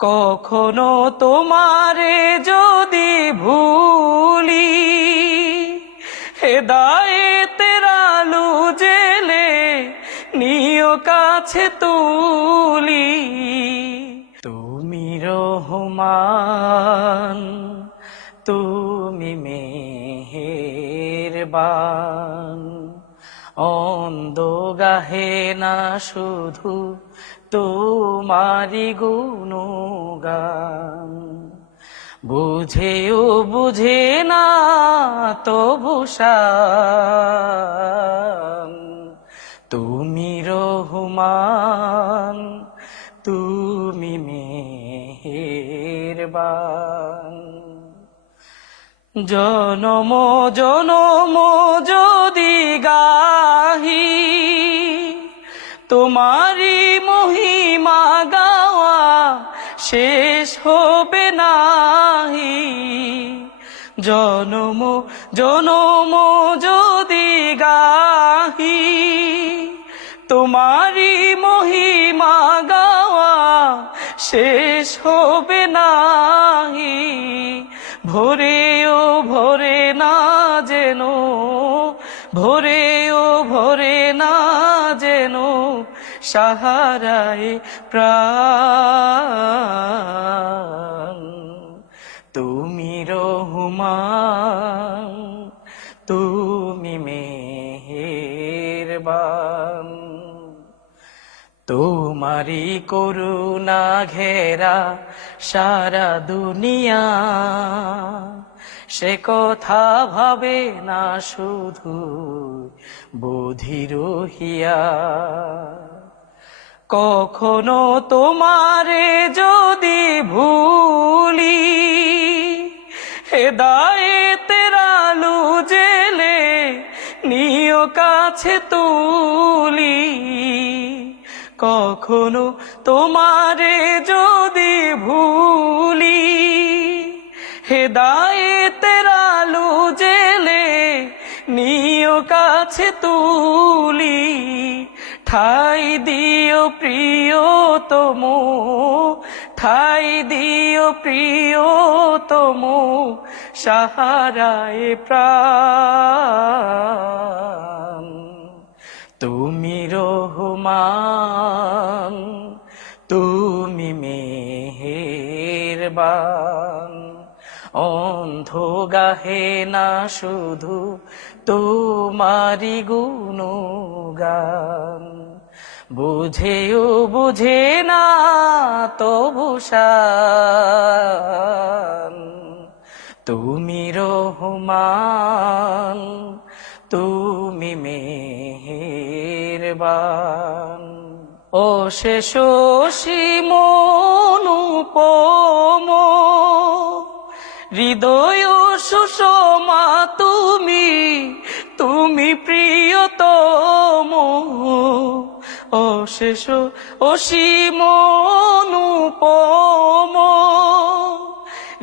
কখনো তোমারে যদি ভুলি, হেদায়েতের আলো জেলে নিও কাছে তুলি। তুমি রহমান, তুমি মেহেরবান, অন্ধ গাহে না শুধু তোমারি গুণগান। বুঝেও বুঝে না তবু শান, তুমি রহমান, তুমি মেহেরবান। জনম জনম যদি গাহি, তোমারি মহিমা গাওয়া শেষ হবে নাহি। জনম জনম যদি গাহি, তোমারি মহিমা গাওয়া শেষ হবে নাহি। ভোরেও ভোরে না যেন, ভোরেও ভোরে না যেন সাহারায় প্রাণ। তুমি রহমান, তুমি মেহেরবান। তোমারি করুণা ঘেরা সারা দুনিয়া, সে কথা ভাবে না শুধু বধির হিয়া। কখনো তোমারে যদি ভুলি, হেদায়েতের আলো জেলে নিও কাছে তুলি। কখনো তোমারে যদি ভুলি, হেদায়েতের আলো জেলে নিও কাছে তুলি। ঠাই দিও প্রিয়তম, ঠাই দিও প্রিয়তম সাহারায় প্রাণ। তুমি রহমান, তুমি মেহেরবান, অন্ধ গাহে না শুধু তোমারি গুণগান। বুঝেও বুঝে না তবু শান, তুমি রহমান, তুমি মেহেরবান। অশেষ অসীম অনুপম হৃদয় সুষমা তুমি, তুমি প্রিয়তম। অশেষ অসীম অনুপম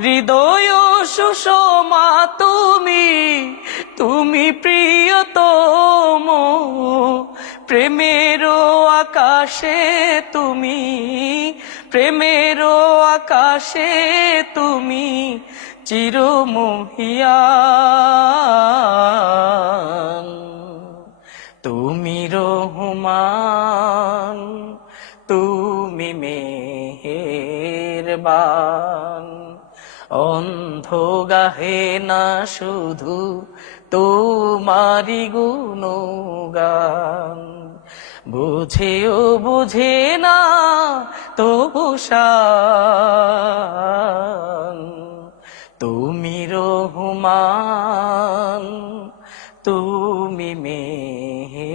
হৃদয় সুষমা তুমি, তুমি প্রিয়তম। প্রেমের আকাশে তুমি, প্রেমের আকাশে তুমি চিরমহিয়ান। তুমি রহমান, তুমি মেহেরবান, অন্ধ গাহে না শুধু তোমারি গুণগান। বুঝেও বুঝে না তবু শান, তুমি রহমান, তুমি মেহেরবান।